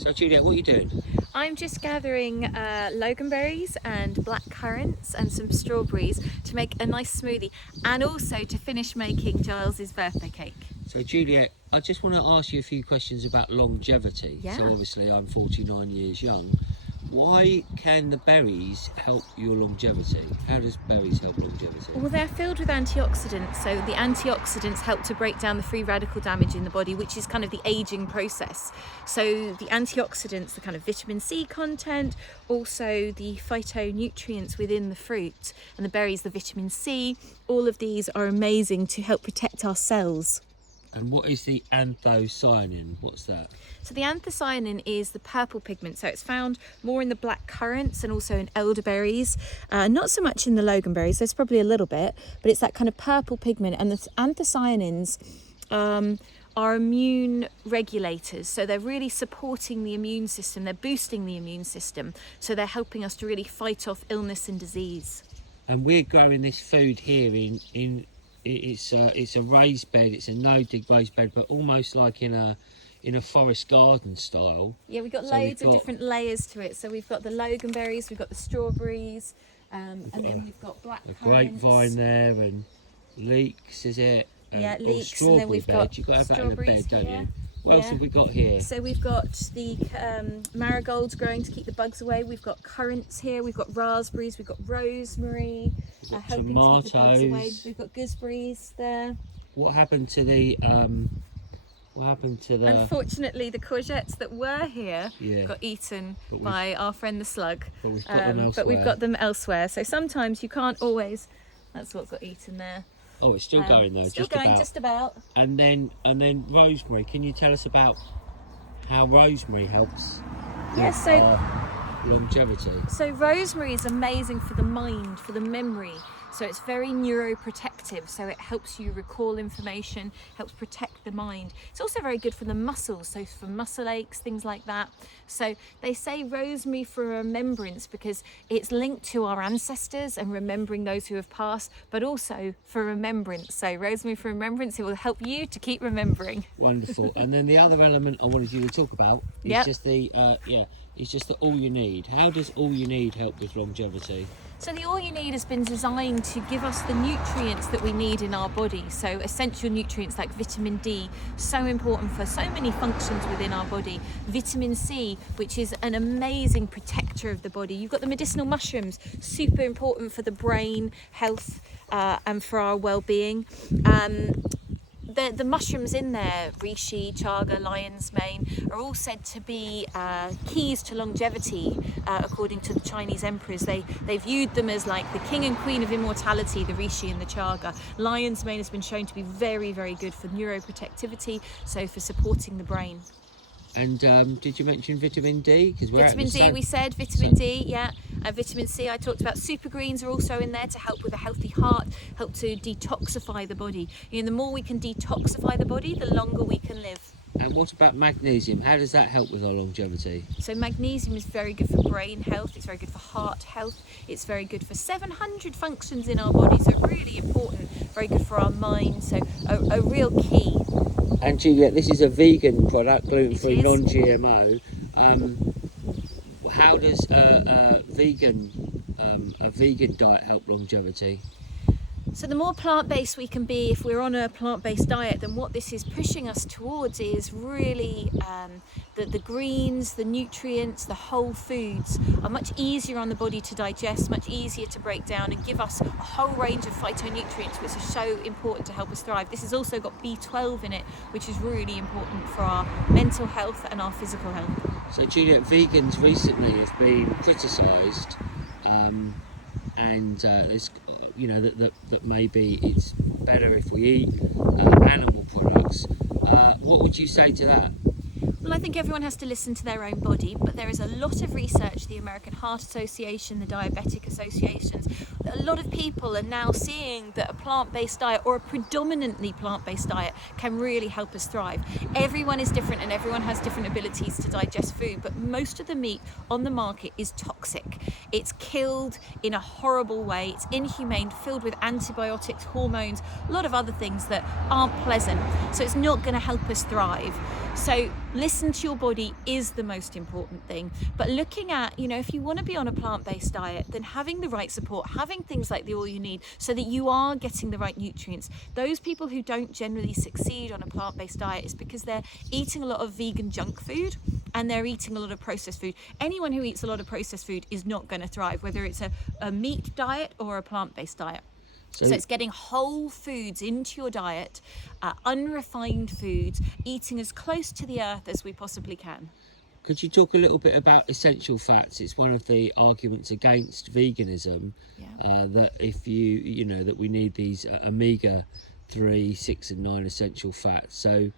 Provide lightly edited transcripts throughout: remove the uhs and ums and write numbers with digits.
So Juliette, what are you doing? I'm just gathering loganberries and black currants and some strawberries to make a nice smoothie, and also to finish making Giles's birthday cake. So Juliette, I just want to ask you a few questions about longevity. Yeah. So obviously I'm 49 years young. Why can the berries help your longevity? How does berries help longevity? Well, they're filled with antioxidants, so the antioxidants help to break down the free radical damage in the body, which is kind of the aging process. So the antioxidants, the kind of vitamin C content, also the phytonutrients within the fruit and the berries, the vitamin C, all of these are amazing to help protect our cells. And what is the anthocyanin? What's that? So the anthocyanin is the purple pigment, so it's found more in the black currants and also in elderberries, not so much in the loganberries. There's probably a little bit, but it's that kind of purple pigment. And the anthocyanins are immune regulators, so they're really supporting the immune system, they're boosting the immune system, so they're helping us to really fight off illness and disease. And we're growing this food here it's a raised bed, it's a no-dig raised bed, but almost like in a forest garden style. Yeah, we've got loads of different layers to it. So we've got the loganberries, we've got the strawberries, and then we've got black currants. Grapevine there, and leeks, is it? Yeah, leeks, and then we've got you've got to have that in a bed, don't here. you? What else have we got here? So we've got the marigolds growing to keep the bugs away. We've got currants here. We've got raspberries. We've got rosemary, helping to keep the bugs away. We've got gooseberries there. What happened to the? Unfortunately, the courgettes that were here got eaten by our friend the slug. But we've got them elsewhere. But we've got them elsewhere. So sometimes you can't always. That's what got eaten there. Oh, it's still going though. Just about. And then rosemary. Can you tell us about how rosemary helps? Yeah, so longevity. So rosemary is amazing for the mind, for the memory. So it's very neuroprotective, so it helps you recall information, helps protect the mind. It's also very good for the muscles, so for muscle aches, things like that. So they say rosemary for remembrance because it's linked to our ancestors and remembering those who have passed, but also for remembrance. So rosemary for remembrance, it will help you to keep remembering. Wonderful. And then the other element I wanted you to talk about is just the it's just the all you need. How does all you need help with longevity? So the All You Need has been designed to give us the nutrients that we need in our body. So essential nutrients like vitamin D, so important for so many functions within our body. Vitamin C, which is an amazing protector of the body. You've got the medicinal mushrooms, super important for the brain health and for our well-being. The mushrooms in there, reishi, chaga, lion's mane, are all said to be keys to longevity, according to the Chinese emperors. They viewed them as like the king and queen of immortality, the reishi and the chaga. Lion's mane has been shown to be very, very good for neuroprotectivity, so for supporting the brain. And did you mention vitamin D? Vitamin D, we said vitamin D, yeah. And vitamin C, I talked about. Super greens are also in there to help with a healthy heart, help to detoxify the body. You know, the more we can detoxify the body, the longer we can live. And what about magnesium? How does that help with our longevity? So magnesium is very good for brain health, it's very good for heart health, it's very good for 700 functions in our body, so really important, very good for our mind, so a real key. And Juliette, this is a vegan product, gluten-free, non-GMO. How does a vegan diet help longevity? So the more plant-based we can be, if we're on a plant-based diet, then what this is pushing us towards is really the greens, the nutrients, the whole foods are much easier on the body to digest, much easier to break down and give us a whole range of phytonutrients which are so important to help us thrive. This has also got B12 in it, which is really important for our mental health and our physical health. So Juliette, vegans recently have been criticised and there's that maybe it's better if we eat animal products. What would you say to that? Well, I think everyone has to listen to their own body, but there is a lot of research, the American Heart Association, the Diabetic Associations, a lot of people are now seeing that a plant-based diet or a predominantly plant-based diet can really help us thrive. Everyone is different and everyone has different abilities to digest food, but most of the meat on the market is toxic. It's killed in a horrible way, it's inhumane, filled with antibiotics, hormones, a lot of other things that aren't pleasant, so it's not going to help us thrive. So listen to your body is the most important thing. But looking at, if you want to be on a plant-based diet, then having the right support, having things like the All You Need so that you are getting the right nutrients. Those people who don't generally succeed on a plant-based diet is because they're eating a lot of vegan junk food and they're eating a lot of processed food. Anyone who eats a lot of processed food is not going to thrive, whether it's a meat diet or a plant-based diet. So it's getting whole foods into your diet, unrefined foods, eating as close to the earth as we possibly can. Could you talk a little bit about essential fats? It's one of the arguments against veganism, that if that we need these omega 3, 6 and 9 essential fats. So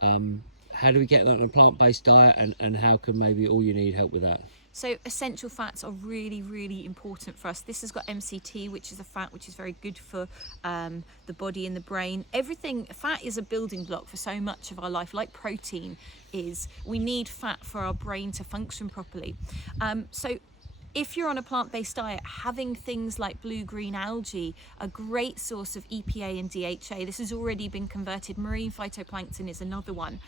how do we get that on a plant-based diet, and how can maybe All You Need help with that? So essential fats are really, really important for us. This has got MCT, which is a fat which is very good for the body and the brain. Fat is a building block for so much of our life, like protein is. We need fat for our brain to function properly. So if you're on a plant-based diet, having things like blue-green algae, a great source of EPA and DHA. This has already been converted. Marine phytoplankton is another one.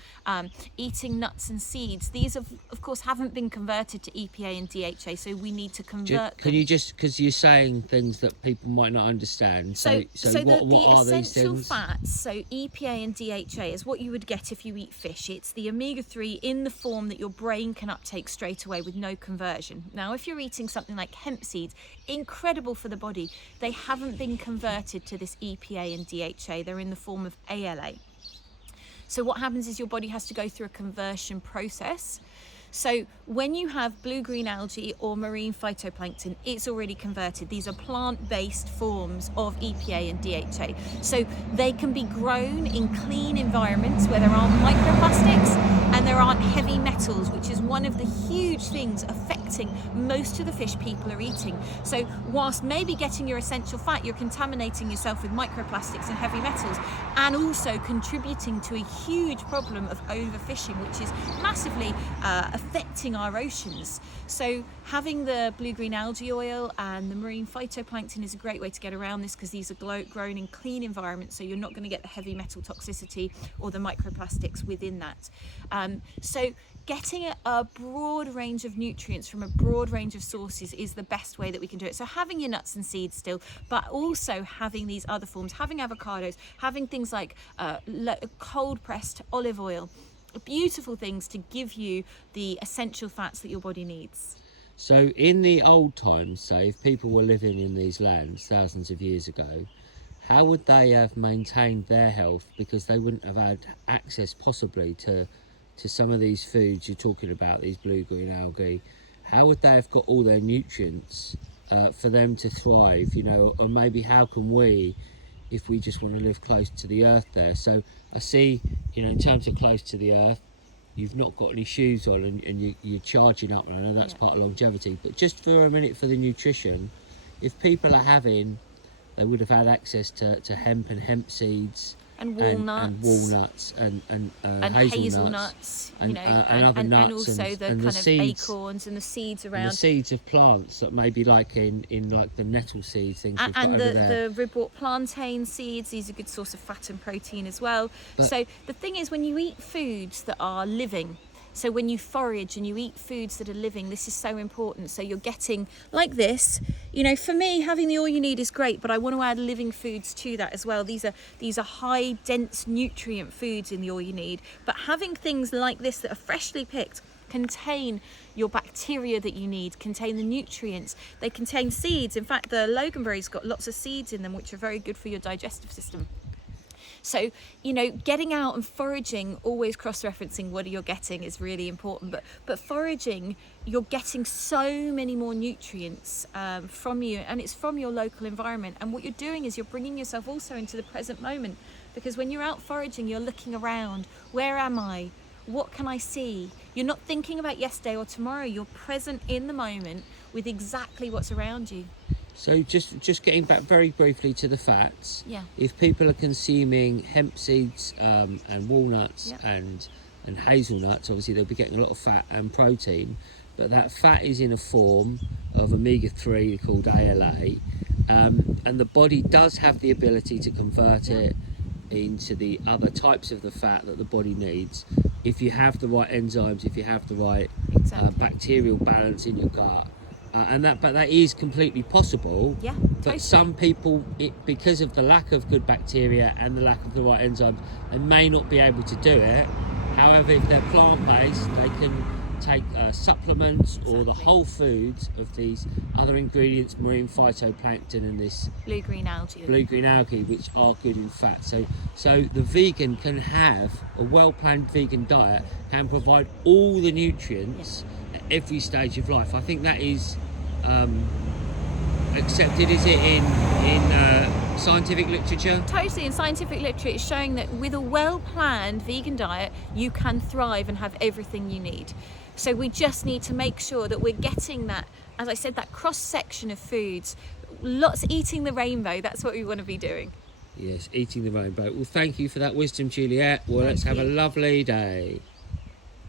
Eating nuts and seeds. These, of course, haven't been converted to EPA and DHA, so we need to convert them. Can you just, because you're saying things that people might not understand. So what are these essential things? fats, so EPA and DHA is what you would get if you eat fish. It's the omega-3 in the form that your brain can uptake straight away with no conversion. Now, if you're eating something like hemp seeds, incredible for the body, they haven't been converted to this EPA and DHA. They're in the form of ALA. So what happens is your body has to go through a conversion process. So when you have blue-green algae or marine phytoplankton, it's already converted. These are plant-based forms of EPA and DHA. So they can be grown in clean environments where there aren't microplastics and there aren't heavy metals, which is one of the huge things affecting most of the fish people are eating. So whilst maybe getting your essential fat, you're contaminating yourself with microplastics and heavy metals, and also contributing to a huge problem of overfishing, which is massively affecting our oceans. So having the blue-green algae oil and the marine phytoplankton is a great way to get around this, because these are grown in clean environments, so you're not going to get the heavy metal toxicity or the microplastics within that. So getting a broad range of nutrients from a broad range of sources is the best way that we can do it. So having your nuts and seeds still, but also having these other forms, having avocados, having things like cold pressed olive oil, beautiful things to give you the essential fats that your body needs. So in the old times, say, if people were living in these lands thousands of years ago, how would they have maintained their health? Because they wouldn't have had access possibly to some of these foods you're talking about, these blue-green algae. How would they have got all their nutrients for them to thrive, or maybe how can we, if we just want to live close to the earth there? So I see, in terms of close to the earth, you've not got any shoes on and you're charging up, and I know that's part of longevity, but just for a minute for the nutrition, if people are they would have had access to hemp and hemp seeds, and walnuts, and hazelnuts, and other nuts, and also the kind of seeds, acorns and the seeds around, and the seeds of plants that maybe like in like the nettle seeds, things we've got and over there. the ribwort plantain seeds. These are a good source of fat and protein as well. So the thing is, when you eat foods that are living, so when you forage and you eat foods that are living, this is so important. So you're getting like this. For me, having the All You Need is great, but I want to add living foods to that as well. These are high, dense nutrient foods in the All You Need. But having things like this that are freshly picked, contain your bacteria that you need, contain the nutrients. They contain seeds. In fact, the loganberry's got lots of seeds in them, which are very good for your digestive system. So, getting out and foraging, always cross-referencing what you're getting is really important. But foraging, you're getting so many more nutrients from you, and it's from your local environment. And what you're doing is you're bringing yourself also into the present moment, because when you're out foraging, you're looking around. Where am I? What can I see? You're not thinking about yesterday or tomorrow. You're present in the moment with exactly what's around you. So just getting back very briefly to the fats. Yeah. If people are consuming hemp seeds and walnuts and hazelnuts, obviously they'll be getting a lot of fat and protein, but that fat is in a form of omega-3 called ALA, and the body does have the ability to convert it into the other types of the fat that the body needs. if you have the right enzymes, if you have the right Exactly. bacterial balance in your gut. But that is completely possible. Yeah, But totally. some people, because of the lack of good bacteria and the lack of the right enzymes, they may not be able to do it. However, if they're plant-based, they can take supplements or the Exactly. whole foods of these other ingredients, marine phytoplankton and this Blue-green algae. blue-green algae, which are good in fat. So the vegan can have a well-planned vegan diet, can provide all the nutrients at every stage of life. I think that is accepted. Is it in scientific literature? Totally. In scientific literature, it's showing that with a well-planned vegan diet, you can thrive and have everything you need. So we just need to make sure that we're getting that, as I said, that cross-section of foods, eating the rainbow. That's what we want to be doing. Yes, eating the rainbow. Well, thank you for that wisdom, Juliette. Well, let's have a lovely day.